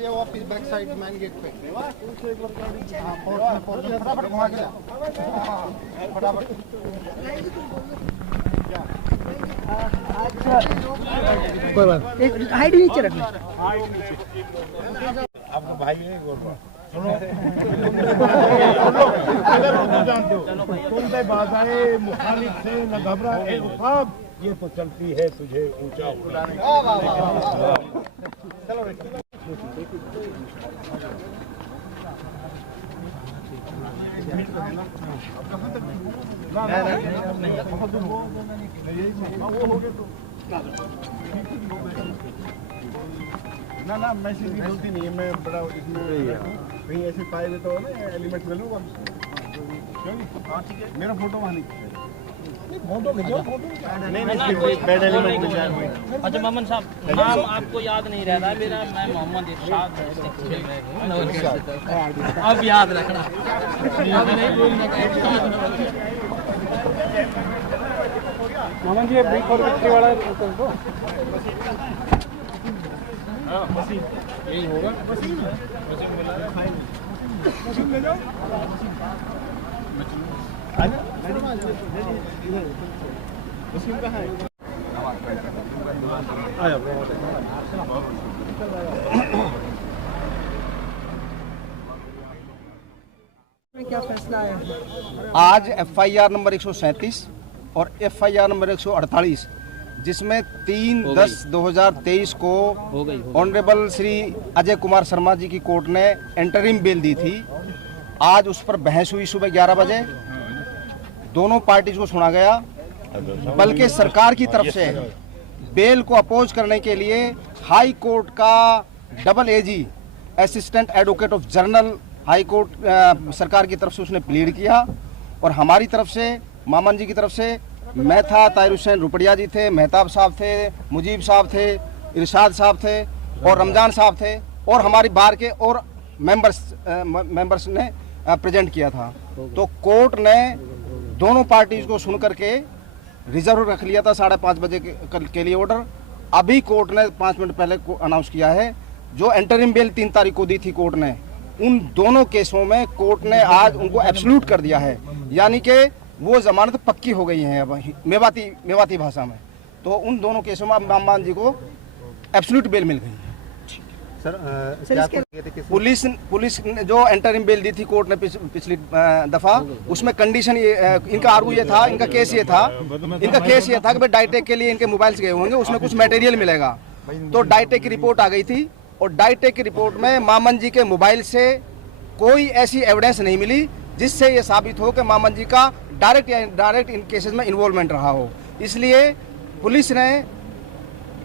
ये office back side main gate पे फटाफट घुमा के फटाफट कोई बात एक हाइट नीचे रखना आपका भाई है गोरबा सुनो अगर उर्दू जानते हो तुम पे बाजाए मुखालिफ से न घबरा ए उखाब ये तो चलती है तुझे ऊंचा उड़ाने चलो ना मैसेज की गलती नहीं है मैं बड़ा इसमें कहीं ऐसे पाए हुए तो ना एलिमेंट ले लूँगा मेरा फोटो वहाँ नहीं फोटो नहीं बैड एलिमेंट मिल जाए। अच्छा मोहम्मद साहब नाम आपको याद नहीं रह रहा मेरा, मैं मोहम्मद इरशाद अब याद रखना, अब नहीं भूलने का। मोहम्मद जी ब्रेक और विक्ट्री वाला तो यही होगा मशीन ले जाओ मशीन कहाँ है? क्या फैसला आया? आज एफआईआर नंबर 137 और एफआईआर नंबर 148 जिसमें 3/10/2023 को ऑनरेबल श्री अजय कुमार शर्मा जी की कोर्ट ने इंटरिम बेल दी थी। आज उस पर बहस हुई सुबह 11 बजे, दोनों पार्टीज को सुना गया, बल्कि सरकार की तरफ से बेल को अपोज करने के लिए हाई कोर्ट का double AG assistant advocate of general high court सरकार की तरफ से उसने प्लीड किया, और हमारी तरफ से मामन जी की तरफ से मैं था, ताहिर हुसैन रुपड़िया जी थे, मेहताब साहब थे, मुजीब साहब थे, इरशाद साहब थे और रमजान साहब थे, और हमारी बार के और मेंबर्स ने प्रेजेंट किया था। तो कोर्ट ने दोनों पार्टीज को सुन करके रिजर्व रख लिया था 5:30 बजे के लिए ऑर्डर। अभी कोर्ट ने 5 मिनट पहले को अनाउंस किया है, जो इंटरिम बेल 3 तारीख को दी थी कोर्ट ने, उन दोनों केसों में कोर्ट ने आज उनको एब्सोल्यूट कर दिया है, यानी कि वो जमानत पक्की हो गई है अब मेवाती भाषा में। तो उन दोनों केसों में मामान जी को एब्सोल्यूट बेल मिल गई है। सर पुलिस ने जो इंटरिम बेल दी थी कोर्ट ने पिछली दफा, उसमें कंडीशन इनका आर्गू ये था, इनका केस ये था कि भाई डाइटेक के लिए इनके मोबाइल्स गए होंगे, उसमें कुछ मटेरियल मिलेगा। तो डाइटेक की रिपोर्ट आ गई थी, और डाइटेक की रिपोर्ट में मामन जी के मोबाइल से कोई ऐसी एविडेंस नहीं मिली जिससे ये साबित हो कि मामन जी का डायरेक्ट इन केसेस में इन्वॉल्वमेंट रहा हो। इसलिए पुलिस ने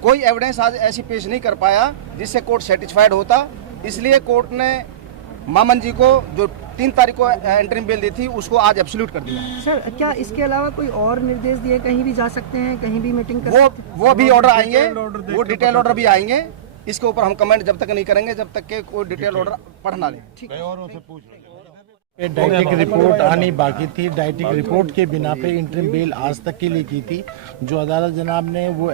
कोई एविडेंस आज ऐसी पेश नहीं कर पाया जिससे कोर्ट सेटिस्फाइड होता। इसलिए कोर्ट ने मामन जी को जो 3 तारीख को इंटरिम बेल दी थी उसको आज एब्सोल्यूट कर दिया। सर क्या इसके अलावा कोई और निर्देश दिए, कहीं भी जा सकते हैं, कहीं भी मीटिंग कर सकते हैं? वो भी ऑर्डर आएंगे, वो डिटेल ऑर्डर भी आएंगे। इसके ऊपर हम कमेंट जब तक नहीं करेंगे जब तक के कोई डिटेल ऑर्डर पढ़ना ले। ठीक है, डाइटिक रिपोर्ट आनी बाकी थी। डाइटिक रिपोर्ट के बिना पे इंटरिम बेल आज तक के लिए की थी, जो अदालत जनाब ने वो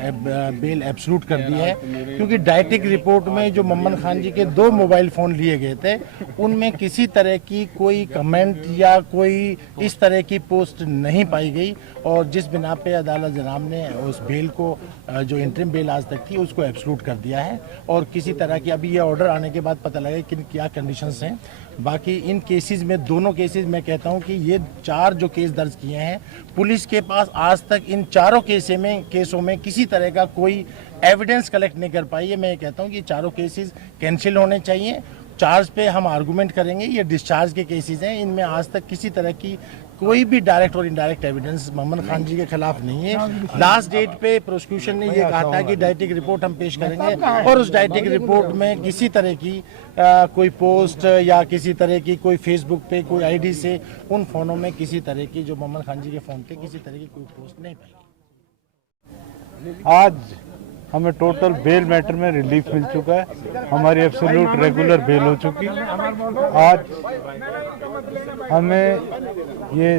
बेल एब्सोल्यूट कर दी है, क्योंकि डाइटिक रिपोर्ट में जो मोहम्मद खान जी के 2 मोबाइल फ़ोन लिए गए थे उनमें किसी तरह की कोई कमेंट या कोई इस तरह की पोस्ट नहीं पाई गई, और जिस बिना पे अदालत जनाब ने उस बेल को जो इंटरिम बेल आज तक थी उसको एब्सोल्यूट कर दिया है। और किसी तरह की अभी ये ऑर्डर आने के बाद पता लगे कि क्या कंडीशंस हैं। बाकी इन केसेस में दोनों केसेस मैं कहता हूं कि ये 4 जो केस दर्ज किए हैं, पुलिस के पास आज तक इन चारों केसों में किसी तरह का कोई एविडेंस कलेक्ट नहीं कर पाई है। मैं ये कहता हूं कि चारों केसेस कैंसिल होने चाहिए। चार्ज पे हम आर्गूमेंट करेंगे। ये डिस्चार्ज के केसेस हैं, इनमें आज तक किसी तरह की कोई भी डायरेक्ट और इनडायरेक्ट एविडेंस मोहम्मद खान जी के खिलाफ नहीं है। लास्ट डेट पे प्रोसिक्यूशन ने ये कहा था कि डायरेक्टिक रिपोर्ट हम पेश करेंगे और उस डायरेक्टिक रिपोर्ट में किसी तरह की कोई पोस्ट या किसी तरह की कोई फेसबुक पे कोई आईडी से उन फोनों में किसी तरह की जो मोहम्मद खान जी के फोन थे किसी तरह की कोई पोस्ट नहीं पाई। आज हमें टोटल बेल मैटर में रिलीफ मिल चुका है। हमारी एब्सोल्यूट रेगुलर बेल हो चुकी। आज हमें ये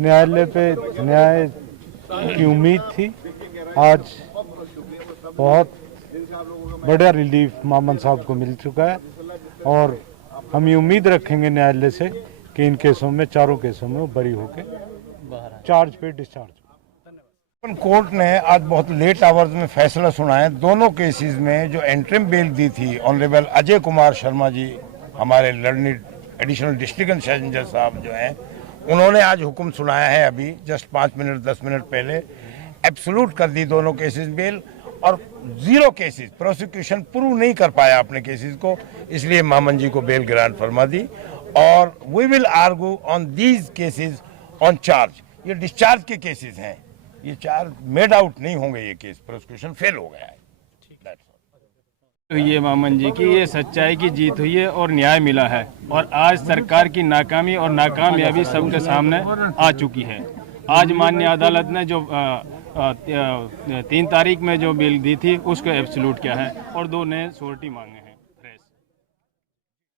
न्यायालय पे न्याय की उम्मीद थी। आज बहुत बड़ा रिलीफ मामन साहब को मिल चुका है और हम ये उम्मीद रखेंगे न्यायालय से कि इन केसों में, चारों केसों में वो बरी होके चार्ज पे डिस्चार्ज। कोर्ट ने आज बहुत लेट आवर्स में फैसला सुना है। दोनों केसेस में जो एंट्रिम बेल दी थी ऑनरेबल अजय कुमार शर्मा जी, हमारे लर्निड एडिशनल डिस्ट्रिक्ट सेशन जज साहब जो हैं, उन्होंने आज हुक्म सुनाया है अभी जस्ट 5 मिनट 10 मिनट पहले। एब्सोल्यूट कर दी दोनों केसेस बेल और 0 केसेस, प्रोसिक्यूशन प्रूव नहीं कर पाया अपने केसेस को, इसलिए मामन जी को बेल ग्रांट फरमा दी। और we will argue on these cases on charge. ये डिस्चार्ज के केसेस हैं, ये 4 मेड आउट नहीं होंगे। ये केस प्रोसिक्यूशन फेल हो गया है। तो ये मामन जी की ये सच्चाई की जीत हुई है और न्याय मिला है और आज सरकार की नाकामी और नाकामयाबी सबके सामने आ चुकी है। आज माननीय अदालत ने जो 3 तारीख में जो बिल दी थी उसको एब्सोल्यूट किया है और 2 नए श्योरिटी मांगे।